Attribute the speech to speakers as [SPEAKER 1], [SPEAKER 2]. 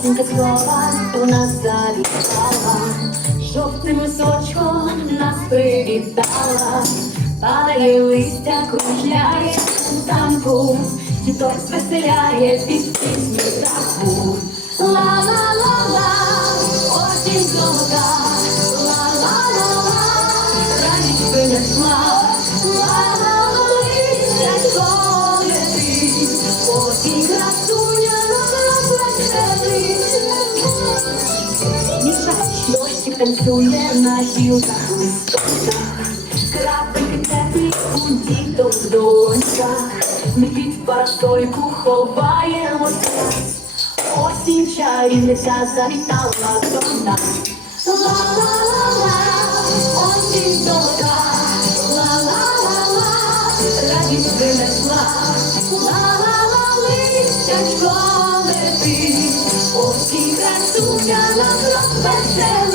[SPEAKER 1] Осінька слова у нас завітала, жовтим сочком нас привітала, падає листя, кружляє у танку, діток звеселяє під пісню птаху. Ла-ла-ла-ла, танцює на гілках листочках, крапельки теплі у діток в долоньках, ми під парасольку ховаємося. Осінь чарівниця завітала до нас. Ла-ла-ла-ла, осінь золота, ла-ла-ла-ла, радість принесла. Ла-ла-ла, листячко летить, осінь красуня нас розвеселить.